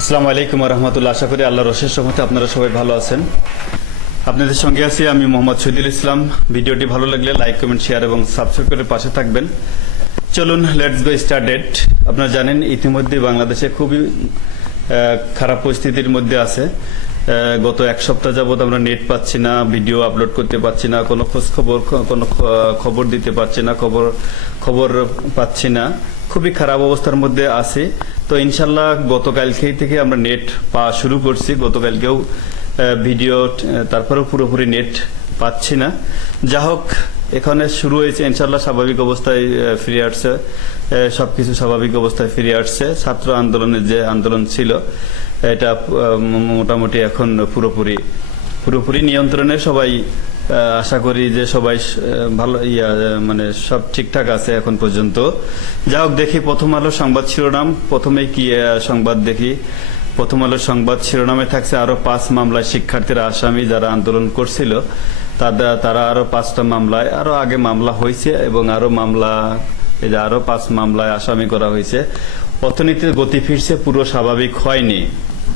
আসসালামু আলাইকুম রহমতুল্লাহ। আশা করি আল্লাহর রশেষ রহমতে আপনারা সবাই ভালো আছেন। আপনাদের সঙ্গে আছি আমি মোহাম্মদ শহীদুল ইসলাম। ভিডিওটি ভালো লাগলে লাইক, কমেন্ট, শেয়ার এবং সাবস্ক্রাইব করে পাশে থাকবেন। চলুন লেটস গো স্টার্টেড আপনারা জানেন, ইতিমধ্যে বাংলাদেশে খুবই খারাপ পরিস্থিতির মধ্যে আছে। গত এক সপ্তাহ যাবত আমরা নেট পাচ্ছি না ভিডিও আপলোড করতে পারছি না, কোনো খোঁজ খবর কোনো খবর দিতে পারছি না, খবর খবর পাচ্ছি না। খুবই খারাপ অবস্থার মধ্যে আছি। তো ইনশাল্লাহ গতকালকেই থেকে আমরা নেট পাওয়া শুরু করছি। গতকালকেও ভিডিও তারপরেও পুরোপুরি নেট পাচ্ছি না। যা হোক এখানে শুরু হয়েছে ইনশাল্লাহ স্বাভাবিক অবস্থায় ফিরে আসছে। সবকিছু স্বাভাবিক অবস্থায় ফিরে আসছে। ছাত্র আন্দোলনের যে আন্দোলন ছিল, এটা মোটামুটি এখন পুরোপুরি পুরোপুরি নিয়ন্ত্রণে সবাই আশা করি যে সবাই ভালো, ইয়া মানে সব ঠিকঠাক আছে এখন পর্যন্ত। যা হোক, দেখি প্রথম আলো সংবাদ শিরোনাম। প্রথমে কি সংবাদ দেখি? প্রথম আলো সংবাদ শিরোনামে থাকছে আরও পাঁচ মামলায় শিক্ষার্থীরা আসামি যারা আন্দোলন করছিল। তারা তারা আরও পাঁচটা মামলায়, আরও আগে মামলা হয়েছে এবং আরও মামলা, এই যে আরও পাঁচ মামলায় আসামি করা হয়েছে। অর্থনীতির গতি ফিরছে, পুরো স্বাভাবিক হয়নি।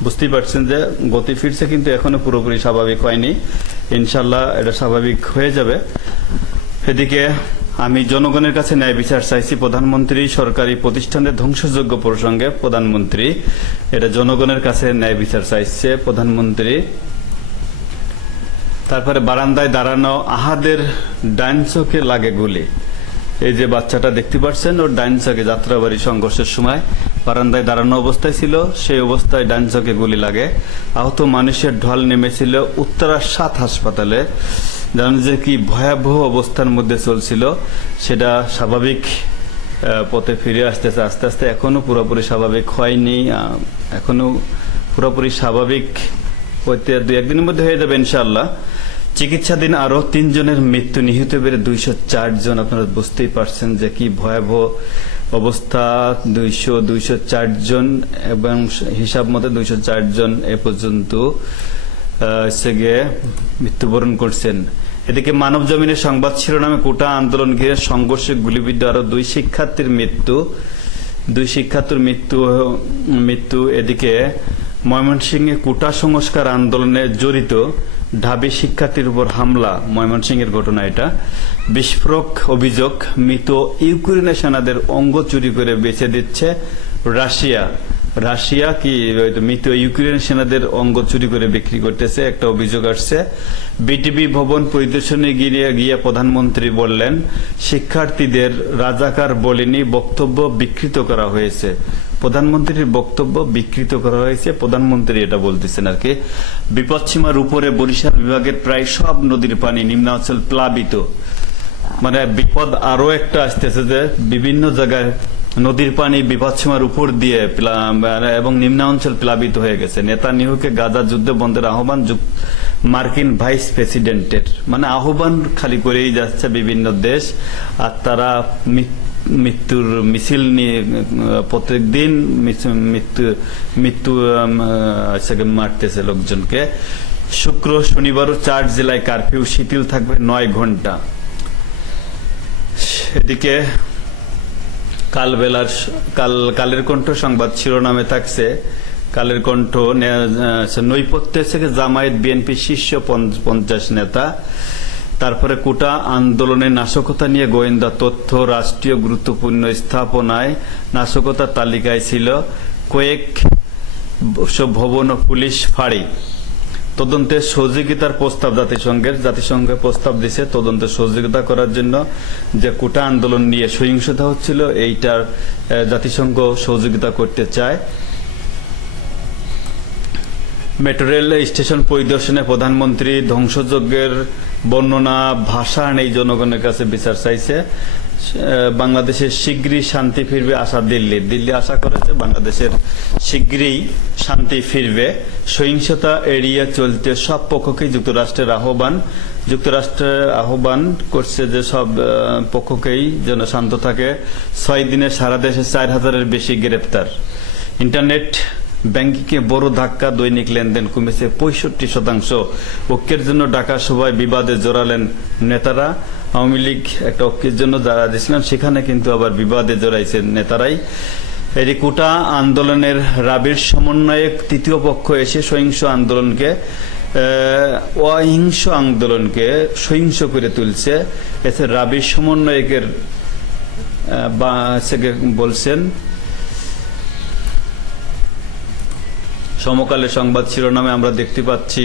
বুঝতেই পারছেন যে গতি ফিরছে, কিন্তু এখনও পুরোপুরি স্বাভাবিক হয়নি। ইনশাল্লাহ এটা স্বাভাবিক হয়ে যাবে। এদিকে আমি জনগণের কাছে ন্যায় বিচার চাইছি। প্রধানমন্ত্রী সরকারি প্রতিষ্ঠানের ধ্বংসযোগ্য প্রসঙ্গে প্রধানমন্ত্রী, এটা জনগণের কাছে ন্যায় বিচার চাইছে প্রধানমন্ত্রী। তারপরে বারান্দায় দাঁড়ানো আহাদের ডাইন লাগে গুলি। এই যে বাচ্চাটা দেখতে পাচ্ছেন, ওর ডাইন যাত্রাবাড়ি সংঘর্ষের সময় বারান্দায় দাঁড়ানো অবস্থায় ছিল সেই অবস্থায় চোখে গুলি লাগে। আহত মানুষের ঢল নেমেছিল উত্তরার সাত হাসপাতালে। জানেন যে কি ভয়াবহ অবস্থার মধ্যে চলছিল। সেটা স্বাভাবিক পথে ফিরে আসতেছে। আস্তে আস্তে এখনও পুরোপুরি স্বাভাবিক হয়নি। আহ, এখনও পুরোপুরি স্বাভাবিক হইতে দুই একদিনের মধ্যে হয়ে যাবে ইনশাআল্লাহ। চিকিৎসাধীন আরও তিনজনের মৃত্যু নিহত বেড়ে দুইশো চার জন। আপনারা বুঝতেই পারছেন যে কি ভয়াবহ অবস্থা দুইশো দুইশো চার জন এবং হিসাব মতে দুইশো চার জন এ পর্যন্ত মৃত্যুবরণ করছেন। এদিকে মানব জমিনের সংবাদ শিরোনামে কোটা আন্দোলন ঘিরে সংঘর্ষে গুলিবিদ্ধ আরও দুই শিক্ষার্থীর মৃত্যু। দুই শিক্ষার্থীর মৃত্যু মৃত্যু এদিকে ময়মনসিংহে কোটা সংস্কার আন্দোলনে জড়িত। ঢাবি শিক্ষার্থীর উপর হামলা, ময়মনসিংহের ঘটনা এটা। বিস্ফোরক অভিযোগ, মৃত ইউক্রেনের সেনাদের অঙ্গ চুরি করে বেছে দিচ্ছে রাশিয়া। রাশিয়া কি মৃত ইউক্রেন সেনাদের অঙ্গ চুরি করে বিক্রি করতেছে, একটা অভিযোগ আসছে। বিটিভি ভবন পরিদর্শনে গিয়ে গিয়ে প্রধানমন্ত্রী বললেন, শিক্ষার্থীদের রাজাকার বলিনি, বক্তব্য বিকৃত করা হয়েছে। প্রধানমন্ত্রীর বক্তব্য বিকৃত করা হয়েছে। প্রধানমন্ত্রী এটা বলতেছেন আর কি বিপদসীমার উপরে বরিশাল বিভাগের প্রায় সব নদীর পানি নিম্নাঞ্চল প্লাবিত। মানে বিপদ আরও একটা আসতেছে যে বিভিন্ন জায়গায় নদীর পানি বিপদসীমার উপর দিয়ে মানে এবং নিম্নাঞ্চল প্লাবিত হয়ে গেছে। নেতানিহুকে গাজা যুদ্ধ বন্ধের আহ্বান মার্কিন ভাইস প্রেসিডেন্টের। মানে আহ্বান খালি করেই যাচ্ছে বিভিন্ন দেশ, আর তারা মৃত্যুর মিছিল নিয়ে প্রত্যেক দিন মৃত্যু মৃত্যু গিয়ে মারতেছে লোকজনকে। শুক্র শনিবারও চার জেলায় কারফিউ শিথিল থাকবে নয় ঘণ্টা। সেদিকে কালবেলার স- কাল কালের কণ্ঠ সংবাদ শিরোনামে থাকছে। কালের কণ্ঠ নে- আহ, নৈপথ্য থেকে জামায়াত বিএনপি শীর্ষ পঞ্চ- পঞ্চাশ নেতা। তারপরে কোটা আন্দোলনের নাশকতা নিয়ে গোয়েন্দা তথ্য, রাষ্ট্রীয় গুরুত্বপূর্ণ স্থাপনায় নাশকতার তালিকায় ছিল কয়েক ভবন ও পুলিশ ফাঁড়ি। তদন্তে সহযোগিতার প্রস্তাব জাতিসংঘের, জাতিসংঘে প্রস্তাব দিছে তদন্তে সহযোগিতা করার জন্য যে কোটা আন্দোলন নিয়ে সহিংসতা হচ্ছিল, এইটার জাতিসংঘ সহযোগিতা করতে চায়। মেট্রো রেল স্টেশন পরিদর্শনে প্রধানমন্ত্রী ধ্বংসযজ্ঞের বর্ণনা ভাষা নেই জনগণের কাছে বিচার চাইছে। আহ, বাংলাদেশের শীঘ্রই শান্তি ফিরবে আশা দিল্লি। দিল্লি আশা করেছে বাংলাদেশের শীঘ্রই শান্তি ফিরবে। সহিংসতা এড়িয়ে চলতে সব পক্ষকে যুক্তরাষ্ট্রের আহ্বান। যুক্তরাষ্ট্রের আহ্বান করছে যে সব পক্ষকেই যেন শান্ত থাকে। ছয় দিনে সারা দেশে চার হাজারের বেশি গ্রেপ্তার। ইন্টারনেট ব্যাংকিংয়ে বড় ধাক্কা দৈনিক লেনদেন কমেছে পঁয়ষট্টি শতাংশ। ঐক্যের জন্য ডাকা সভায় বিবাদে জড়ালেন নেতারা। আওয়ামী লীগ একটা ঐক্যের জন্য যারা দিয়েছিলেন, সেখানে কিন্তু আবার বিবাদে জড়াইছেন নেতারাই। এটি কোটা আন্দোলনের রাবির সমন্বয়ক তৃতীয় পক্ষ এসে সহিংস আন্দোলনকে অহিংস আন্দোলনকে সহিংস করে তুলছে। এতে রাবির সমন্বয়কের বলছেন সমকালে সংবাদ শিরোনামে আমরা দেখতে পাচ্ছি,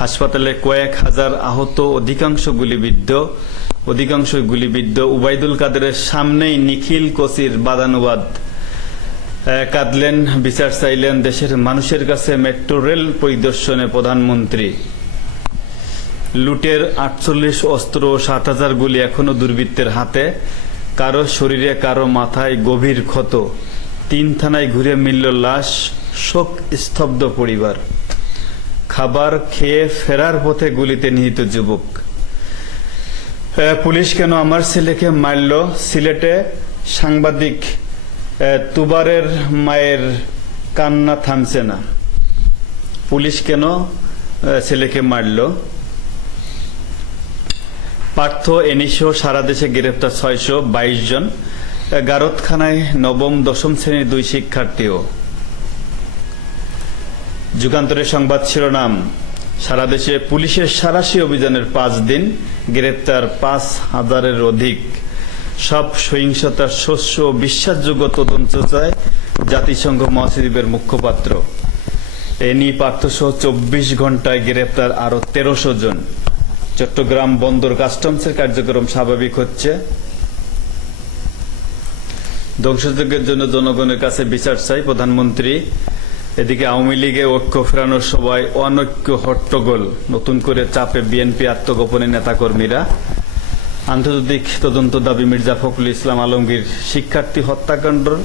হাসপাতালে কয়েক হাজার আহত অধিকাংশ গুলিবিদ্ধ। অধিকাংশ গুলিবিদ্ধ উবাইদুল কাদেরের সামনেই নিখিল কসির বাদানুবাদ। কাঁদলেন, বিচার চাইলেন দেশের মানুষের কাছে মেট্রো রেল পরিদর্শনে প্রধানমন্ত্রী। লুটের আটচল্লিশ অস্ত্র সাত হাজার গুলি এখনও দুর্বৃত্তের হাতে। কারও শরীরে, কারও মাথায় গভীর ক্ষত। তিন থানায় ঘুরে মিলল লাশ। শোক স্তব্ধ পরিবার। খাবার খেয়ে ফেরার পথে গুলিতে নিহিত যুবক। পুলিশ কেন আমার ছেলেকে মারল? সিলেটে সাংবাদিক তুবারের মায়ের কান্না থামছে না। পুলিশ কেন ছেলেকে মারল? পার্থ এনিশো সারা দেশে গ্রেপ্তার ছয়শো বাইশ জন। গারতখানায় নবম, দশম শ্রেণির দুই শিক্ষার্থীও। যুগান্তরের সংবাদ শিরোনাম, সারা দেশে পুলিশের সারাশি অভিযানের পাঁচ দিন, গ্রেপ্তার পাঁচ হাজারের অধিক। সব সহিংসতার শস্য ও বিশ্বাসযোগ্য তদন্ত চায় জাতিসংঘ মহাসচিবের মুখপাত্র। এ নিয়ে পার্থসহ চব্বিশ ঘন্টায় গ্রেপ্তার আরও তেরোশো জন। চট্টগ্রাম বন্দর কাস্টমসের কার্যক্রম স্বাভাবিক হচ্ছে। ধ্বংসযজ্ঞের জন্য জনগণের কাছে বিচার চাই প্রধানমন্ত্রী। এদিকে আওয়ামী লীগে ঐক্য ফেরানোর সবাই অনৈক্য হট্টগোল। নতুন করে চাপে বিএনপি আত্মগোপনে নেতাকর্মীরা। আন্তর্জাতিক তদন্ত দাবি মির্জা ফখরুল ইসলাম আলমগীর শিক্ষার্থী হত্যাকাণ্ড।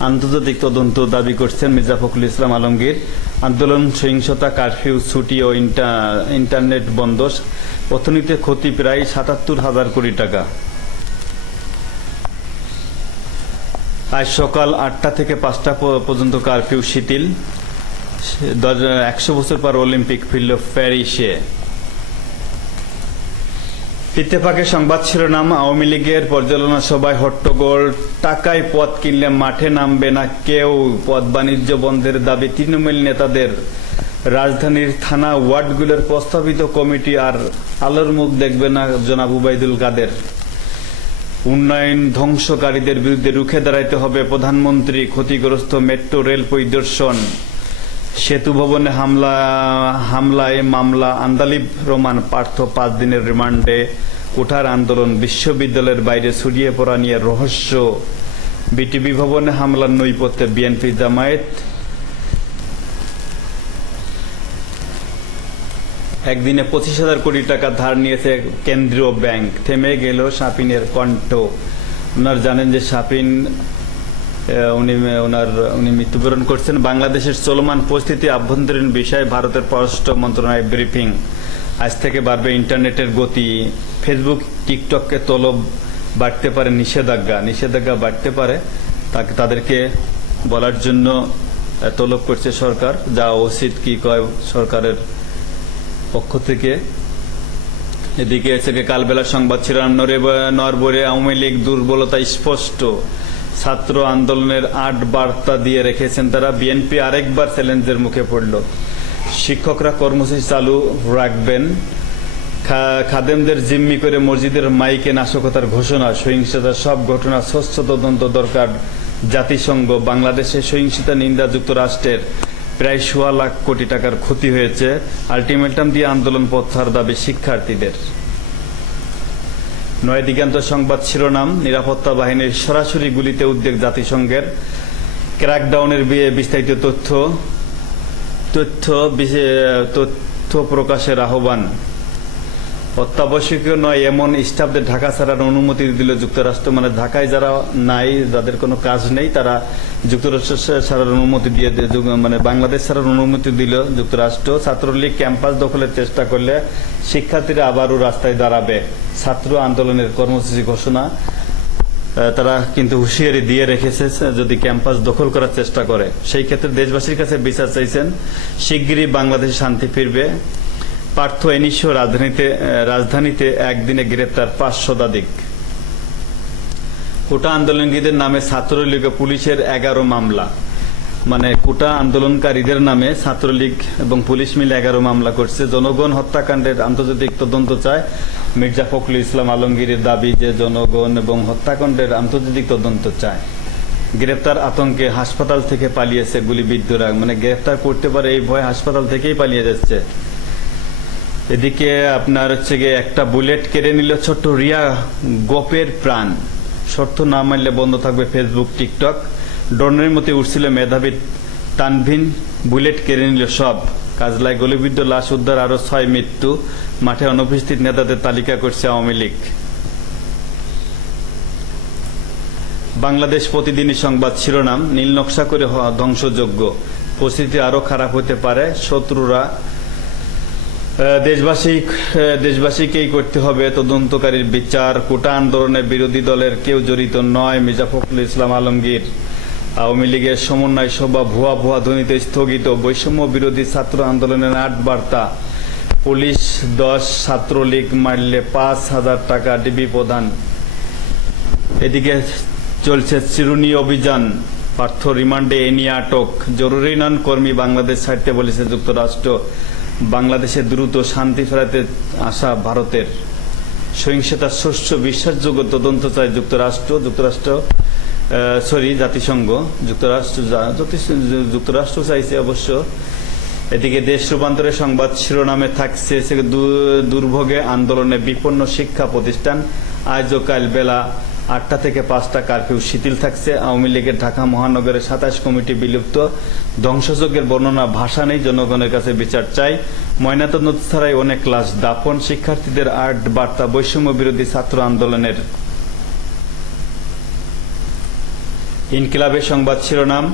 আন্তর্জাতিক তদন্ত দাবি করছেন মির্জা ফখরুল ইসলাম আলমগীর। আন্দোলন, সহিংসতা, কারফিউ, ছুটি ও ইন্টা- ইন্টারনেট বন্ধ। অর্থনীতিতে ক্ষতি প্রায় সাতাত্তর হাজার কোটি টাকা। আজ সকাল আটটা থেকে পাঁচটা পর্যন্ত কারফিউ শিথিল। একশো বছর পর অলিম্পিক ফিরল প্যারিসে। ইত্তেফাকে সংবাদ শিরোনাম, আওয়ামী লীগের পর্যালোচনা সভায় হট্টগোল, টাকায় পথ কিনলে মাঠে নামবে না কেউ। পদ বাণিজ্য বন্ধের দাবি তৃণমূল নেতাদের। রাজধানীর থানা ওয়ার্ডগুলোর প্রস্তাবিত কমিটি আর আলোর মুখ দেখবে না জনাব উবাইদুল কাদের। উন্নয়ন ধ্বংসকারীদের বিরুদ্ধে রুখে দাঁড়াইতে হবে প্রধানমন্ত্রী ক্ষতিগ্রস্ত মেট্রো রেল পরিদর্শন। সেতু ভবনে হামলা হামলায় মামলা আন্দালিব রোমান পার্থ পাঁচ দিনের রিমান্ডে ওঠার আন্দোলন বিশ্ববিদ্যালয়ের বাইরে ছড়িয়ে পড়া নিয়ে রহস্য। বিটিভি ভবনে হামলার নৈপথ্যে বিএনপি জামায়াত। একদিনে পঁচিশ হাজার কোটি টাকা ধার নিয়েছে কেন্দ্রীয় ব্যাংক। থেমে গেল সাপিনের কণ্ঠ। ওনার জানেন যে আহ, উনি ওনার উনি মৃত্যুবরণ করছেন। বাংলাদেশের চলমান পরিস্থিতি আভ্যন্তরীণ বিষয়ে ভারতের পররাষ্ট্র মন্ত্রণালয় ব্রিফিং। আজ থেকে বাড়বে ইন্টারনেটের গতি। ফেসবুক টিকটককে তলব বাড়তে পারে নিষেধাজ্ঞা। নিষেধাজ্ঞা বাড়তে পারে। তাকে, তাদেরকে বলার জন্য তলব করছে সরকার। যা উচিত কি কয় সরকারের পক্ষ থেকে। এদিকে থেকে কালবেলা সংবাদ ছিল নরবরে আওয়ামী লীগ দুর্বলতা স্পষ্ট। ছাত্র আন্দোলনের আট বার্তা দিয়ে রেখেছেন তারা। বিএনপি আরেকবার চ্যালেঞ্জের মুখে পড়ল। শিক্ষকরা কর্মসূচি চালু রাখবেন। খাদেমদের জিম্মি করে মসজিদের মাইকে নাশকতার ঘোষণা, সহিংসতার সব ঘটনা, স্বচ্ছ তদন্ত দরকার জাতিসংঘ। বাংলাদেশে সহিংসতা, নিন্দা যুক্তরাষ্ট্রের প্রায় সোয়া লাখ কোটি টাকার ক্ষতি হয়েছে। আলটিমেটাম দিয়ে আন্দোলন প্রত্যাহার দাবি শিক্ষার্থীদের। নয় দিগান্ত সংবাদ শিরোনাম, নিরাপত্তা বাহিনীর সরাসরি গুলিতে উদ্বেগ জাতিসংঘের। ক্র্যাকডাউনের বিয়ে বিস্তারিত তথ্য তথ্য তথ্য প্রকাশের আহ্বান। অত্যাবশ্যকীয় নয়, এমন স্টাফদের ঢাকা ছাড়ার অনুমতি দিল যুক্তরাষ্ট্র মানে ঢাকায় যারা নাই, যাদের কোনো কাজ নেই, তারা যুক্তরাষ্ট্র ছাড়ার অনুমতি দিয়ে মানে বাংলাদেশ ছাড়ার অনুমতি দিল যুক্তরাষ্ট্র ছাত্রলীগ ক্যাম্পাস দখলের চেষ্টা করলে শিক্ষার্থীরা আবারও রাস্তায় দাঁড়াবে। ছাত্র আন্দোলনের কর্মসূচি ঘোষণা তারা কিন্তু হুঁশিয়ারি দিয়ে রেখেছে, যদি ক্যাম্পাস দখল করার চেষ্টা করে। সেই ক্ষেত্রে দেশবাসীর কাছে বিচার চাইছেন, শিগগিরই বাংলাদেশে শান্তি ফিরবে। পার্থ এনিশ রাজধানীতে রাজধানীতে একদিনে গ্রেপ্তার পাঁচ শতাধিক। কোটা আন্দোলনকারীদের নামে ছাত্রলীগ পুলিশের এগারো মামলা। মানে কোটা আন্দোলনকারীদের নামে ছাত্রলীগ এবং পুলিশ মিলে এগারো মামলা করছে। জনগণ হত্যাকাণ্ডের আন্তর্জাতিক তদন্ত চায় মির্জা ফখরুল ইসলাম আলমগীরের দাবি যে জনগণ এবং হত্যাকাণ্ডের আন্তর্জাতিক তদন্ত চায়। গ্রেপ্তার আতঙ্কে হাসপাতাল থেকে পালিয়েছে গুলিবিদ্ধরা। মানে গ্রেপ্তার করতে পারে এই ভয় হাসপাতাল থেকেই পালিয়ে যাচ্ছে। এদিকে আপনার হচ্ছে গিয়ে একটা বুলেট কেড়ে নিল ছোট্ট রিয়া গোপের প্রাণ। শর্ত না মানলে বন্ধ থাকবে ফেসবুক টিকটক ড্রোনের মতো উঠছিল মেধাবী তানভিন। বুলেট কেড়ে নিল সব। কাজলায় গলিবিদ্ধ লাশ উদ্ধার আরও ছয় মৃত্যু। মাঠে অনুপস্থিত নেতাদের তালিকা করছে আওয়ামী লীগ। বাংলাদেশ প্রতিদিনই সংবাদ শিরোনাম। নীল নকশা করে ধ্বংসযোগ্য পরিস্থিতি আরও খারাপ হতে পারে। শত্রুরা দেশবাসী দেশবাসীকেই করতে হবে তদন্তকারীর বিচার। কোটা আন্দোলনে বিরোধী দলের কেউ জড়িত নয়, মির্জা ফখরুল ইসলাম আলমগীর। আওয়ামী লীগের সমন্বয় সভা ভুয়া ভুয়া ধ্বনিতে স্থগিত। বৈষম্য বিরোধী ছাত্র আন্দোলনের আট বার্তা। পুলিশ দশ ছাত্রলীগ মারলে পাঁচ হাজার টাকা ডিবি প্রধান এদিকে চলছে চিরুনি অভিযান। পার্থ রিমান্ডে এ নিয়ে আটক। জরুরি নন কর্মী বাংলাদেশ ছাড়তে বলেছে যুক্তরাষ্ট্র। বাংলাদেশে দ্রুত শান্তি ফেরাতে আসা ভারতের সহিংসতার শস্য বিশ্বাসযোগ্য তদন্ত চায় যুক্তরাষ্ট্র যুক্তরাষ্ট্র সরি জাতিসংঘ, যুক্তরাষ্ট্র যুক্তরাষ্ট্র চাইছে অবশ্য। এদিকে দেশ রূপান্তরের সংবাদ শিরোনামে থাকছে দুর্ভোগে আন্দোলনে বিপন্ন শিক্ষা প্রতিষ্ঠান আজ কাল বেলা আটটা থেকে পাঁচটা কারফিউ শিথিল থাকছে। আওয়ামী লীগের ঢাকা মহানগরের সাতাশ কমিটি বিলুপ্ত। ধ্বংসযজ্ঞের বর্ণনা, ভাষা নেই, জনগণের কাছে বিচার চাই। ময়নাতদন্ত ছাড়াই অনেক ক্লাস দাফন, শিক্ষার্থীদের আর্ট বার্তা, বৈষম্য বিরোধী ছাত্র আন্দোলনের। ইনকিলাবের সংবাদ শিরোনাম,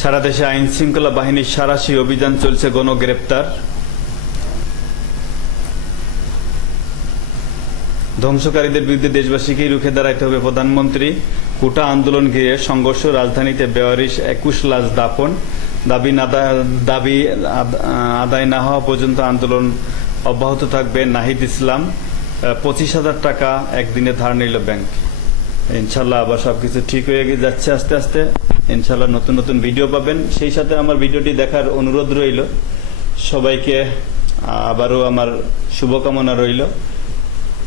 সারা দেশে আইন শৃঙ্খলা বাহিনীর সারাশি অভিযান চলছে গণগ্রেপ্তার। ধ্বংসকারীদের বিরুদ্ধে দেশবাসীকেই রুখে দাঁড়াইতে হবে। প্রধানমন্ত্রী কোটা আন্দোলন ঘিরে সংঘর্ষ রাজধানীতে বেওয়ারিশ একুশ লাশ দাপন দাবি না দাবি আদায় না হওয়া পর্যন্ত আন্দোলন অব্যাহত থাকবে নাহিদ ইসলাম। পঁচিশ হাজার টাকা একদিনে ধার নিল ব্যাংক। ইনশাল্লাহ আবার সবকিছু ঠিক হয়ে যাচ্ছে আস্তে আস্তে। ইনশাল্লাহ নতুন নতুন ভিডিও পাবেন। সেই সাথে আমার ভিডিওটি দেখার অনুরোধ রইল। সবাইকে আবারও আমার শুভকামনা রইল।